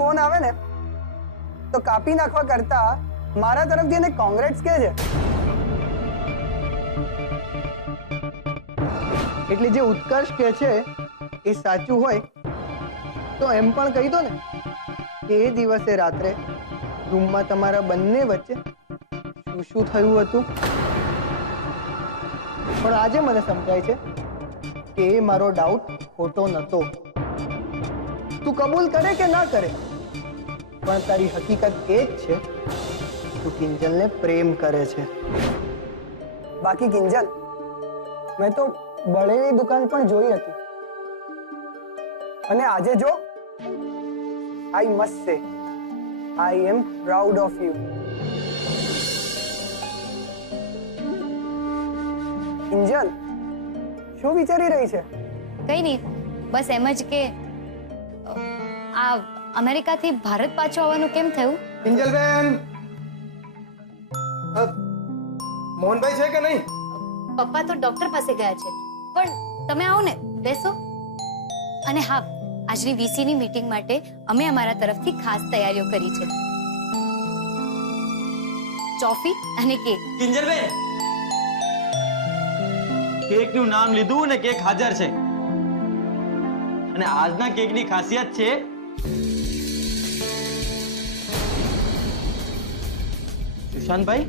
Phone આવે ને તો કાપી નાખવા કરતા મારા તરફથી એને કોંગ્રેટ્સ કહેજે. એટલે જે ઉત્કર્ષ કહે છે એ સાચું હોય તો એમ પણ કહી દો ને કે એ દિવસે રાત્રે રૂમમાં તમારા બંને વચ્ચે શું શું થયું હતું. પણ આજે મને સમજાય છે કે એ મારો ડાઉટ ખોટો નહોતો. તું કબૂલ કરે કે ના કરે પણ તારી હકીકત એ જ છે તું કિંજલને પ્રેમ કરે છે. બાકી કિંજલ, મેં તો બળેની દુકાન પણ જોઈ હતી અને આજે જો આઈ મસ્ટ સે આઈ એમ પ્રાઉડ ઓફ યુ. કિંજલ, શું વિચારી રહી છે? કઈ નહીં, બસ એમ જ કે આ અમેરિકાથી ભારત પાછું આવવાનું કેમ થયું? કિંજલબેન, મોહનભાઈ છે કે નહીં? પપ્પા તો ડોક્ટર પાસે ગયા છે, પણ તમે આવો ને, બેસો. અને હા, આજની વીસીની મીટિંગ માટે અમે અમારા તરફથી ખાસ તૈયારીઓ કરી છે. ચોફી અને કેક. કિંજલબેન, કેકનું નામ લીધું ને કેક હાજર છે. અને આજના કેકની ખાસિયત છે સુશાંતભાઈ.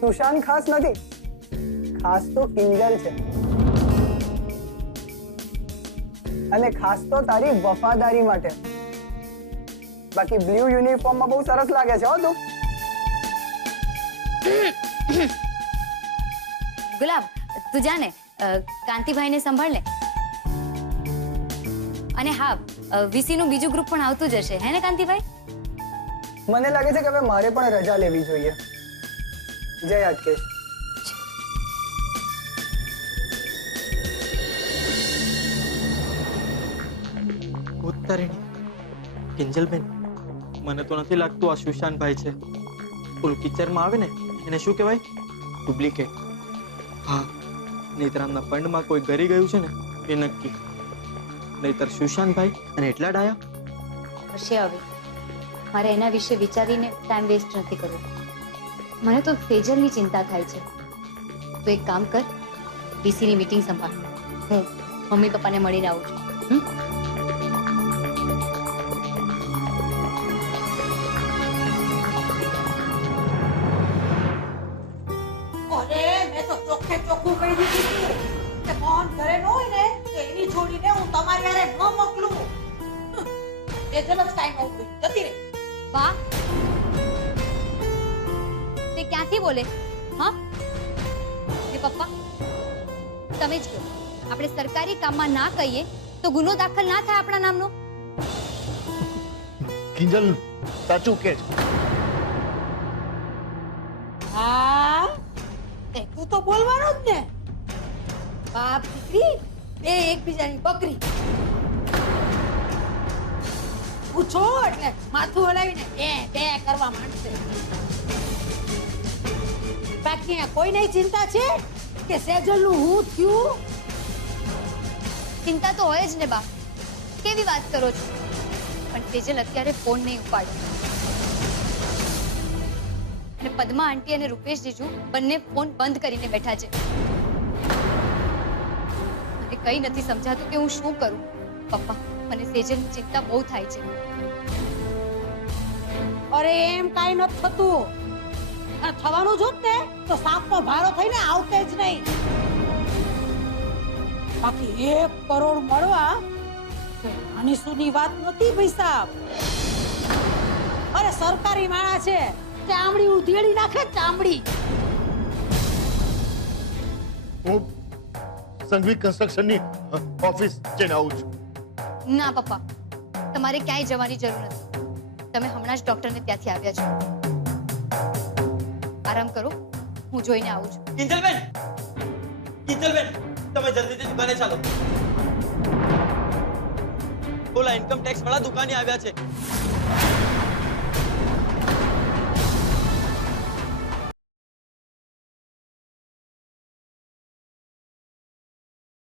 સુશાંત ખાસ નથી, ખાસ તો કિંજલ છે. અને ખાસ તો તારી વફાદારી માટે. બાકી બ્લુ યુનિફોર્મમાં બહુ સરસ લાગે છે હો તું. ગુલાબ, તું જાને કાંતિભાઈને સંભાળ લે. અને હા, વીસીનું બીજું ગ્રુપ પણ આવતું જ હશે, હે ને કાંતિભાઈ? મને લાગે છે કે હવે મારે પણ રજા લેવી જોઈએ. જય અટકેશ. ઉત્તરીણી કિંજલબેન, મને તો નથી લાગતું આ સુશાંતભાઈ છે. પેલું પિક્ચરમાં આવે ને એને શું કહેવાય? ડુપ્લિકેટ. હા, નહીતર આમના ફંડમાં કોઈ ગરી ગયું છે ને એ નક્કી. નહીતર સુશાંતભાઈ અને એટલા ડાયા હશે. હવે મારે એના વિશે વિચારીને ટાઈમ વેસ્ટ નથી કરવો. મને તો સેજલની ચિંતા થાય છે. તો એક કામ કર, વીસીની મીટિંગ સંભાળ. હું મમ્મી પપ્પાને મળીને આવું છું. ચોખ્ખું કહી દીધું કે મોહન ઘરે ન હોય ને તો એની જોડીને હું તમારી હારે ન મોકલું. એ જલક ટાઈમ આઉટ જતી રહી. વાહ, તે ક્યાંથી બોલે? હા, એ પપ્પા તમે જ કહો, આપણે સરકારી કામમાં ના કહીએ તો ગુનો દાખલ ના થાય આપણા નામનો. કિંજલ સાચું કે છે. હા, તું તો બોલવાનો જ ને. બાપ દીકરી બે એકબીજાની બકરી. પૂછો એટલે માથું હલાવીને બે બે કરવા માંડશે. બાકી કોઈ નહીં ચિંતા છે કે સેજલનું હું થયું? ચિંતા તો હોય જ ને બા, કેવી વાત કરો છો? પણ સેજલ અત્યારે ફોન નહીં ઉપાડે. અને પદ્મા આંટી અને રૂપેશ જીજુ બંને ફોન બંધ કરીને બેઠા છે. મને કઈ નથી સમજાતું કે હું શું કરું. પપ્પા, મને સેજલની ચિંતા બહુ થાય છે. અરે એમ કાઈ નથી થતું. અને થવાનું જોત ને તો સાપનો ભારો થઈને આવતે જ નહીં. બાકી 1 કરોડ મળવા આની સુની વાત નથી ભાઈ સાહેબ. અરે સરકારી માણસ છે, ચામડી ઉધેડી નાખે ચામડી. હું સંઘવી કન્સ્ટ્રક્શનની ઓફિસ જઈને આવું છું. ના પપ્પા, તમારે ક્યાંય જવાની જરૂર નથી. તમે હમણાં જ ડોક્ટરને ત્યાંથી આવ્યા છો. આરામ કરો, હું જોઈને આવું છું. કિંજલબેન, કિંજલબેન, તમે જલ્દીથી દુકાને ચાલો. ઓલા ઇન્કમ ટેક્સ વાળા દુકાને આવ્યા છે.